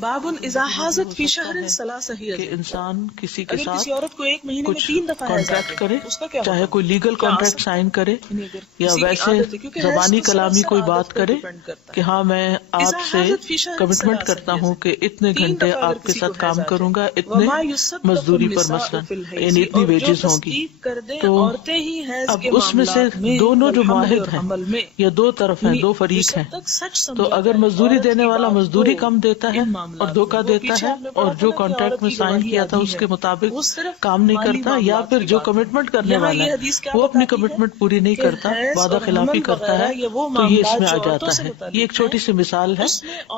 باب اذا حاضت فی شہر ثلاث حیض، کہ انسان کسی کے اگر ساتھ کسی عورت کو ایک مہینے میں کچھ 3 دفعہ کانٹریکٹ کرے، اس کا کیا چاہے ہوگا؟ کوئی لیگل کانٹریکٹ سائن کرے یا ویسے زبانی کلامی کوئی بات کرے کہ ہاں میں آپ سے کمٹمنٹ کرتا ہوں کہ اتنے گھنٹے آپ کے ساتھ کام کروں گا، اتنے مزدوری پر مثلا، یعنی اتنی ویجز ہوں گی. تو اب اس میں سے دونوں جو معاہد ہیں یا دو طرف ہیں، دو فریق ہیں، تو اگر مزدوری دینے والا مزدوری کم دیتا ہے اور دھوکہ دیتا ہے اور جو کانٹریکٹ میں سائن کیا تھا اس کے مطابق کام نہیں کرتا، یا پھر جو کمٹمنٹ کرنے والا ہے وہ اپنی کمٹمنٹ پوری نہیں کرتا، وعدہ خلافی کرتا ہے، تو یہ اس میں آ جاتا ہے. یہ ایک چھوٹی سی مثال ہے.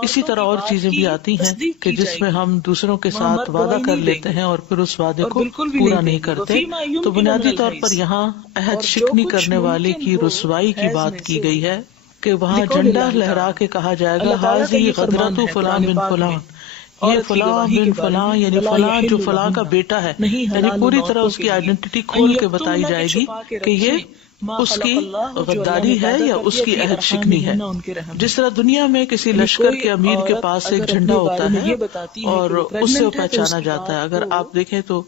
اسی طرح اور چیزیں بھی آتی ہیں کہ جس میں ہم دوسروں کے ساتھ وعدہ کر لیتے ہیں اور پھر اس وعدے کو پورا نہیں کرتے. تو بنیادی طور پر یہاں عہد شکنی کرنے والے کی رسوائی کی بات کی گئی ہے کہ وہاں جھنڈا لہرا کے کہا جائے گا حاضی غدرۃ فلاں بن فلاں، یہ فلاں بن فلاں یعنی فلاں جو فلاں کا بیٹا ہے، یعنی پوری طرح اس کی آئیڈینٹی کھول کے بتائی جائے گی کہ یہ اس کی غداری ہے یا اس کی عہد شکنی ہے. جس طرح دنیا میں کسی لشکر کے امیر کے پاس ایک جھنڈا ہوتا ہے اور اس سے پہچانا جاتا ہے. اگر آپ دیکھیں تو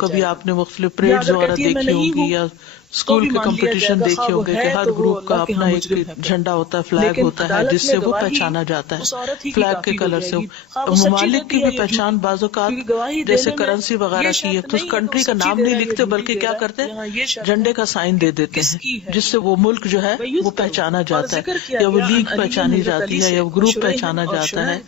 کبھی آپ نے مختلف پریڈز وغیرہ دیکھی ہوں گی یا اسکول کے کمپٹیشن دیکھے ہوں گے کہ ہر گروپ کا اپنا ایک جھنڈا ہوتا ہے، فلیگ ہوتا ہے جس سے وہ پہچانا جاتا ہے فلیگ کے کلر سے. ممالک کی بھی پہچان بعض اوقات جیسے کرنسی وغیرہ کی ہے تو اس کنٹری کا نام نہیں لکھتے بلکہ کیا کرتے ہیں جھنڈے کا سائن دے دیتے ہیں جس سے وہ ملک جو ہے وہ پہچانا جاتا ہے یا وہ لیگ پہچانی جاتی ہے یا وہ گروپ پہچانا جاتا ہے.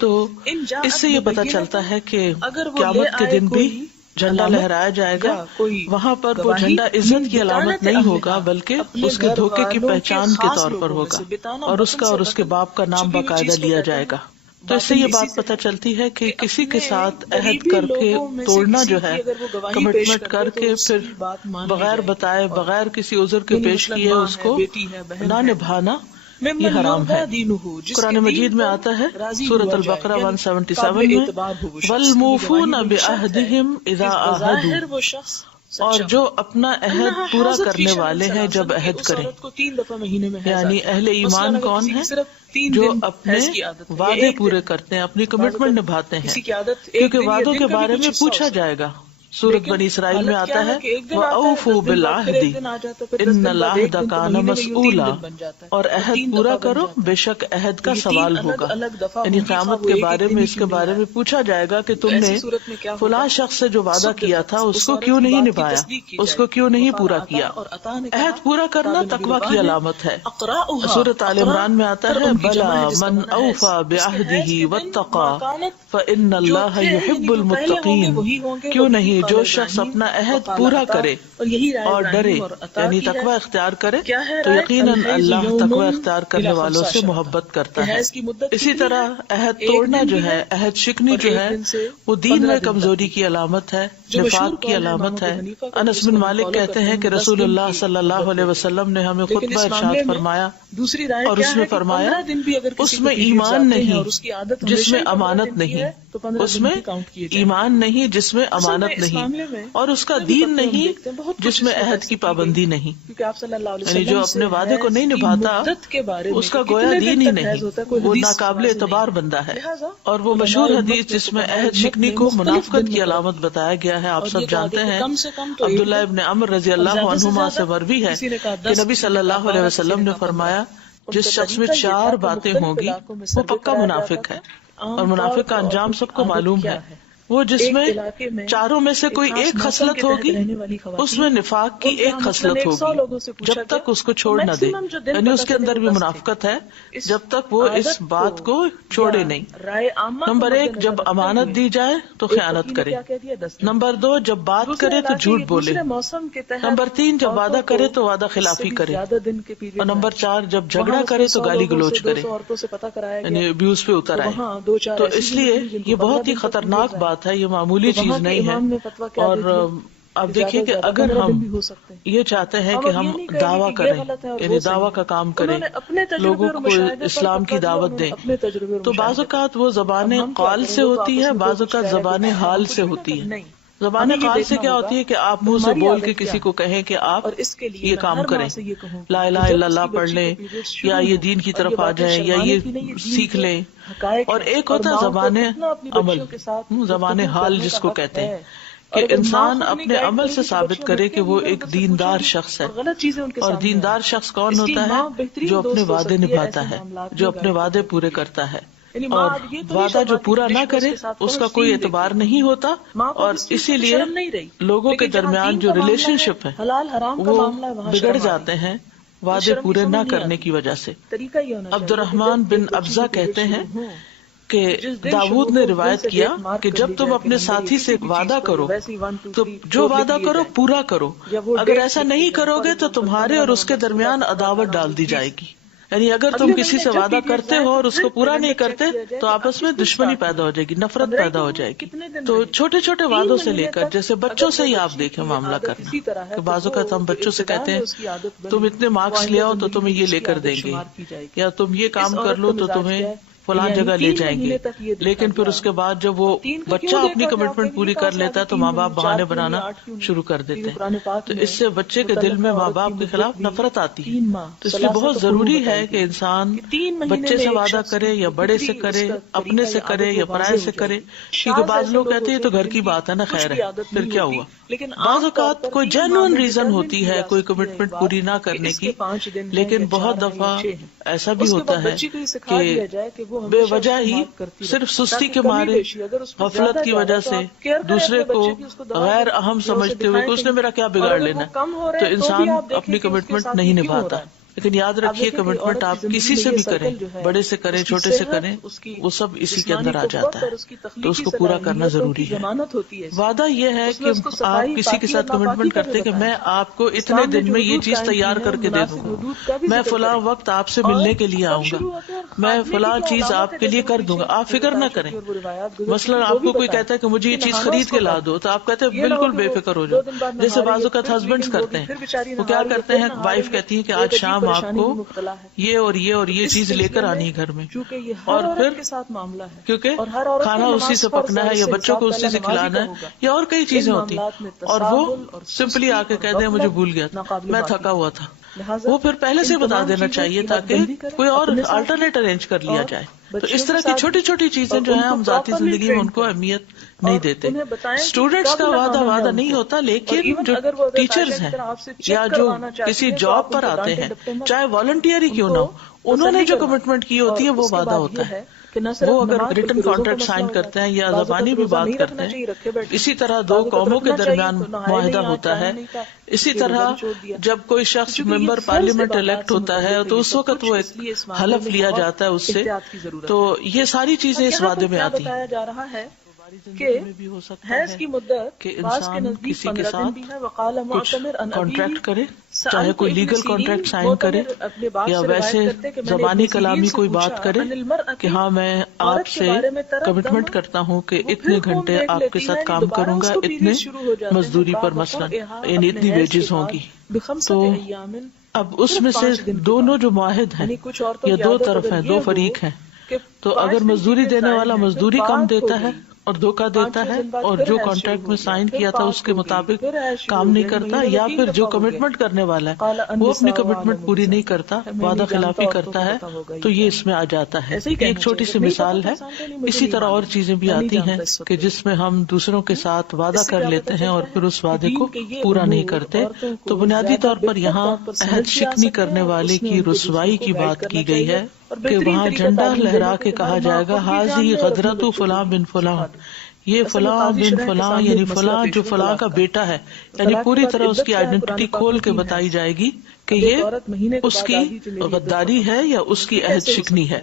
تو اس سے یہ پتہ چلتا ہے کہ قیامت کے دن بھی جھنڈا لہرایا جائے گا. وہاں پر وہ جھنڈا عزت کی علامت نہیں ہوگا بلکہ اس کے دھوکے کی پہچان کے طور پر ہوگا اور اس کا اور اس کے باپ کا نام باقاعدہ لیا جائے گا. تو اس سے یہ بات پتہ چلتی ہے کہ کسی کے ساتھ عہد کر کے توڑنا جو ہے، کمٹمنٹ کر کے پھر بغیر بتائے بغیر کسی عذر کے پیش کیے اس کو نہ نبھانا یہ حرام ہے. قرآن مجید میں آتا ہے سورۃ البقرہ 177 میں والموفون بعہدہم اذا عاہدوا، اور جو اپنا عہد پورا کرنے والے ہیں جب عہد کریں. یعنی اہل ایمان کون ہیں؟ جو اپنے وعدے پورے کرتے ہیں، اپنی کمٹمنٹ نبھاتے ہیں، کیونکہ وعدوں کے بارے میں پوچھا جائے گا. سورۃ بنی اسرائیل میں آتا ہے وَأَوْفُوا بِالْعَهْدِ إِنَّ الْعَهْدَ كَانَ مَسْئُولًا، اور عہد پورا کرو بے شک عہد کا سوال ہوگا. یعنی قیامت کے بارے میں اس کے بارے میں پوچھا جائے گا کہ تم نے فلاں شخص سے جو وعدہ کیا تھا اس کو کیوں نہیں نبھایا، اس کو کیوں نہیں پورا کیا. عہد پورا کرنا تقویٰ کی علامت ہے. سورۃ آل عمران میں آتا ہے بلا من اوفى بعہدہ واتقى فإن اللہ يحب المتقین، کیوں نہیں جو شخص اپنا عہد پورا کرے اور ڈرے یعنی تقوی اختیار کرے تو یقیناً اللہ تقوی اختیار کرنے والوں سے محبت کرتا ہے. اسی طرح عہد توڑنا جو ہے، عہد شکنی جو ہے، وہ دین میں کمزوری کی علامت ہے، نفاق کی علامت ہے. انس بن مالک کہتے ہیں کہ رسول اللہ صلی اللہ علیہ وسلم نے ہمیں خطبہ ارشاد فرمایا اور اس میں فرمایا اس میں ایمان نہیں جس میں امانت نہیں، اس میں ایمان نہیں جس میں امانت نہیں، اور اس کا دین نہیں جس میں عہد کی پابندی نہیں. یعنی جو اپنے وعدے کو نہیں نبھاتا اس کا گویا دین ہی نہیں، وہ ناقابل اعتبار بندہ ہے. اور وہ مشہور حدیث جس میں عہد شکنی کو منافقت کی علامت بتایا گیا ہے آپ سب جانتے ہیں، عبداللہ ابن عمر رضی اللہ عنہما سے مروی ہے کہ نبی صلی اللہ علیہ وسلم نے فرمایا جس شخص میں 4 باتیں ہوں گی وہ پکا منافق ہے. اور منافق کا انجام سب کو معلوم ہے. وہ جس میں 4 میں سے کوئی ایک خصلت ہوگی اس میں نفاق کی ایک خصلت ہوگی جب تک اس کو چھوڑ نہ دے، یعنی اس کے اندر بھی منافقت ہے جب تک وہ اس بات کو چھوڑے نہیں. نمبر 1 جب امانت دی جائے تو خیانت کرے. نمبر 2 جب بات کرے تو جھوٹ بولے. نمبر 3 جب وعدہ کرے تو وعدہ خلافی کرے. اور نمبر 4 جب جھگڑا کرے تو گالی گلوچ کرے، یعنی ابیوز پہ اتر آئے. تو اس لیے یہ بہت ہی خطرناک بات ہے، یہ معمولی چیز نہیں ہے. اور آپ دیکھیے کہ اگر ہم یہ چاہتے ہیں کہ ہم دعویٰ کریں، یعنی دعویٰ کا کام کریں، لوگوں کو اسلام کی دعوت دیں، تو بعض اوقات وہ زبانیں قول سے ہوتی ہے، بعض اوقات زبانیں حال سے ہوتی ہے. زبان قال سے کیا ہوتی ہے کہ آپ منہ سے بول کے کسی کو کہیں کہ آپ یہ کام کریں، لا الہ الا اللہ پڑھ لیں، یا یہ دین کی طرف آ جائیں، یا یہ سیکھ لیں. اور ایک ہوتا ہے زبان عمل، زبان حال جس کو کہتے ہیں، کہ انسان اپنے عمل سے ثابت کرے کہ وہ ایک دیندار شخص ہے. اور دیندار شخص کون ہوتا ہے؟ جو اپنے وعدے نبھاتا ہے، جو اپنے وعدے پورے کرتا ہے. اور وعدہ جو پورا نہ کرے اس کا کوئی اعتبار نہیں ہوتا. اور اسی لیے لوگوں کے درمیان جو ریلیشن شپ ہے وہ بگڑ جاتے ہیں وعدے پورے نہ کرنے کی وجہ سے. عبد الرحمن بن ابزہ کہتے ہیں کہ داؤد نے روایت کیا کہ جب تم اپنے ساتھی سے ایک وعدہ کرو تو جو وعدہ کرو پورا کرو، اگر ایسا نہیں کرو گے تو تمہارے اور اس کے درمیان عداوت ڈال دی جائے گی. یعنی اگر تم کسی سے وعدہ کرتے ہو اور اس کو پورا نہیں کرتے تو آپس میں دشمنی پیدا ہو جائے گی، نفرت پیدا ہو جائے گی. تو چھوٹے چھوٹے وعدوں سے لے کر، جیسے بچوں سے ہی آپ دیکھیں معاملہ کرنا، کہ بعض اوقات ہم بچوں سے کہتے ہیں تم اتنے مارکس لے آؤ تو تمہیں یہ لے کر دیں گے، یا تم یہ کام کر لو تو تمہیں فلاں جگہ لے جائیں گے. لیکن پھر اس کے بعد جب وہ بچہ اپنی کمٹمنٹ پوری کر لیتا ہے تو ماں باپ بہانے بنانا شروع کر دیتے ہیں. تو اس سے بچے کے دل میں ماں باپ کے خلاف نفرت آتی ہے. تو اس لیے بہت ضروری ہے کہ انسان بچے سے وعدہ کرے یا بڑے سے کرے، اپنے سے کرے یا پرائے سے کرے. کیونکہ بعض لوگ کہتے ہیں تو گھر کی بات ہے نا، خیر ہے، پھر کیا ہوا. بعض اوقات کوئی جینوئن ریزن ہوتی ہے کوئی کمٹمنٹ پوری نہ کرنے کی، لیکن بہت دفعہ ایسا بھی ہوتا ہے کہ بے وجہ ہی صرف سستی کے مارے، غفلت کی وجہ سے، دوسرے کو غیر اہم سمجھتے ہوئے کہ اس نے میرا کیا بگاڑ لینا، تو انسان اپنی کمٹمنٹ نہیں نبھاتا. لیکن یاد رکھیے کمٹمنٹ آپ کسی سے بھی کریں، بڑے سے کریں چھوٹے سے کریں، وہ سب اسی کے اندر آ جاتا ہے. تو اس کو پورا کرنا ضروری ہے. وعدہ یہ ہے کہ آپ کسی کے ساتھ کمٹمنٹ کرتے کہ میں آپ کو اتنے دن میں یہ چیز تیار کر کے دے دوں گا، میں فلاں وقت آپ سے ملنے کے لیے آؤں گا، میں فلاں چیز آپ کے لیے کر دوں گا، آپ فکر نہ کریں. مثلاً آپ کو کوئی کہتا ہے کہ مجھے یہ چیز خرید کے لا دو تو آپ کہتے ہیں بالکل بے فکر ہو جاؤ. جیسے بعض اوقات ہسبینڈز کرتے ہیں، وہ کیا کرتے ہیں، وائف کہتی ہے کہ آج شام آپ کو یہ اور یہ اور یہ چیز لے کر آنی ہے گھر میں، اور پھر کیونکہ کھانا اسی سے پکنا ہے یا بچوں کو اسی سے کھلانا ہے یا اور کئی چیزیں ہوتی ہیں، اور وہ سمپلی آ کے کہہ دیں مجھے بھول گیا تھا، میں تھکا ہوا تھا. وہ پھر پہلے سے بتا دینا چاہیے تاکہ کوئی اور آلٹرنیٹ ارینج کر لیا جائے. تو اس طرح کی چھوٹی چھوٹی چیزیں جو ہیں ہم ذاتی زندگی میں ان کو اہمیت نہیں دیتے. اسٹوڈینٹس کا وعدہ نہیں ہوتا، لیکن جو ٹیچرز ہیں یا جو کسی جاب پر آتے ہیں، چاہے والنٹیئر ہی کیوں نہ ہو، انہوں نے جو کمٹمنٹ کی ہوتی ہے وہ وعدہ ہوتا ہے. وہ اگر ریٹن کانٹریکٹ سائن کرتے ہیں یا زبانی بھی بات کرتے ہیں، اسی طرح دو قوموں کے درمیان معاہدہ ہوتا ہے. اسی طرح جب کوئی شخص ممبر پارلیمنٹ الیکٹ ہوتا ہے تو اس وقت وہ ایک حلف لیا جاتا ہے اس سے. تو یہ ساری چیزیں اس وعدے میں آتی ہیں. بھی ہو سکتا ہے کہ انسان کسی کے ساتھ کچھ کانٹریکٹ کرے، چاہے کوئی لیگل کانٹریکٹ سائن کرے یا ویسے زبانی کلامی کوئی بات کرے کہ ہاں میں آپ سے کمٹمنٹ کرتا ہوں کہ اتنے گھنٹے آپ کے ساتھ کام کروں گا، اتنے مزدوری پر مثلاً، یعنی اتنی ویجز ہوں گی. تو اب اس میں سے دونوں جو معاہد ہیں یا دو طرف ہیں، دو فریق ہیں، تو اگر مزدوری دینے والا مزدوری کم دیتا ہے اور دھوکہ دیتا ہے اور جو کانٹریکٹ میں سائن کیا تھا اس کے مطابق کام نہیں کرتا، یا پھر جو کمٹمنٹ کرنے والا ہے وہ اپنی کمٹمنٹ پوری نہیں کرتا، وعدہ خلافی کرتا ہے، تو یہ اس میں آ جاتا ہے. ایک چھوٹی سی مثال ہے. اسی طرح اور چیزیں بھی آتی ہیں کہ جس میں ہم دوسروں کے ساتھ وعدہ کر لیتے ہیں اور پھر اس وعدے کو پورا نہیں کرتے. تو بنیادی طور پر یہاں عہد شکنی کرنے والے کی رسوائی کی بات کی گئی ہے کہ وہاں جھنڈا لہرا کے کہا جائے گا ہاذی غدرۃ فلاں بن فلاں، یہ فلاں بن فلاں یعنی فلاں جو فلاں کا بیٹا ہے، یعنی پوری طرح اس کی آئیڈینٹی کھول کے بتائی جائے گی کہ یہ اس کی غداری ہے یا اس کی عہد شکنی ہے.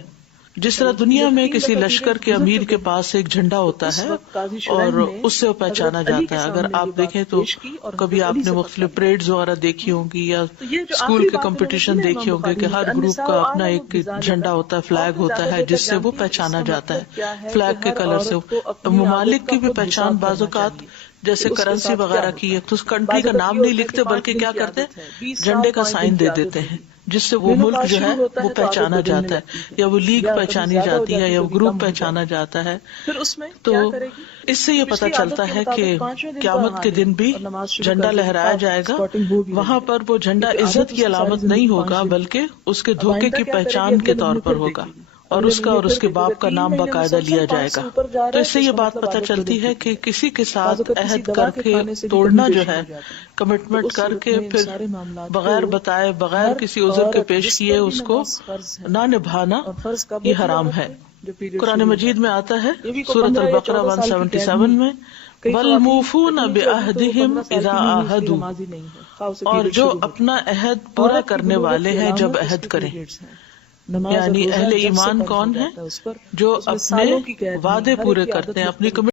جس طرح دنیا میں کسی لشکر کے امیر کے پاس ایک جھنڈا ہوتا ہے اور اس سے وہ پہچانا جاتا ہے. اگر آپ دیکھیں تو کبھی آپ نے مختلف پریڈز وغیرہ دیکھی ہوں گی یا اسکول کے کمپٹیشن دیکھے ہوں گے کہ ہر گروپ کا اپنا ایک جھنڈا ہوتا ہے، فلیگ ہوتا ہے جس سے وہ پہچانا جاتا ہے. فلیگ کے کلر سے ممالک کی بھی پہچان بعض اوقات جیسے کرنسی وغیرہ کی ہے تو اس کنٹری کا نام نہیں لکھتے بلکہ کیا کرتے جھنڈے کا سائن دے دیتے ہیں جس سے وہ ملک جو ہے وہ پہچانا جاتا ہے، یا وہ لیگ پہچانی جاتی ہے، یا وہ گروپ پہچانا جاتا ہے. پھر اس میں تو اس سے یہ پتہ چلتا ہے کہ قیامت کے دن بھی جھنڈا لہرایا جائے گا. وہاں پر وہ جھنڈا عزت کی علامت نہیں ہوگا بلکہ اس کے دھوکے کی پہچان کے طور پر ہوگا، اور اس کا اور اس کے باپ کا نام باقاعدہ لیا جائے گا. تو اس سے یہ بات پتہ چلتی ہے کہ کسی کے ساتھ عہد کر کے توڑنا جو ہے، کمٹمنٹ کر کے پھر بغیر بتائے بغیر کسی عذر کے پیش کیے اس کو نہ نبھانا، یہ حرام ہے. قرآن مجید میں آتا ہے سورۃ البقرہ 177 میں، وَالْمُوفُونَ بِعَهْدِهِمْ إِذَا عَاهَدُوا، اور جو اپنا عہد پورا کرنے والے ہیں جب عہد کریں. یعنی اہل ایمان کون ہیں؟ جو اپنے وعدے پورے کرتے ہیں، اپنی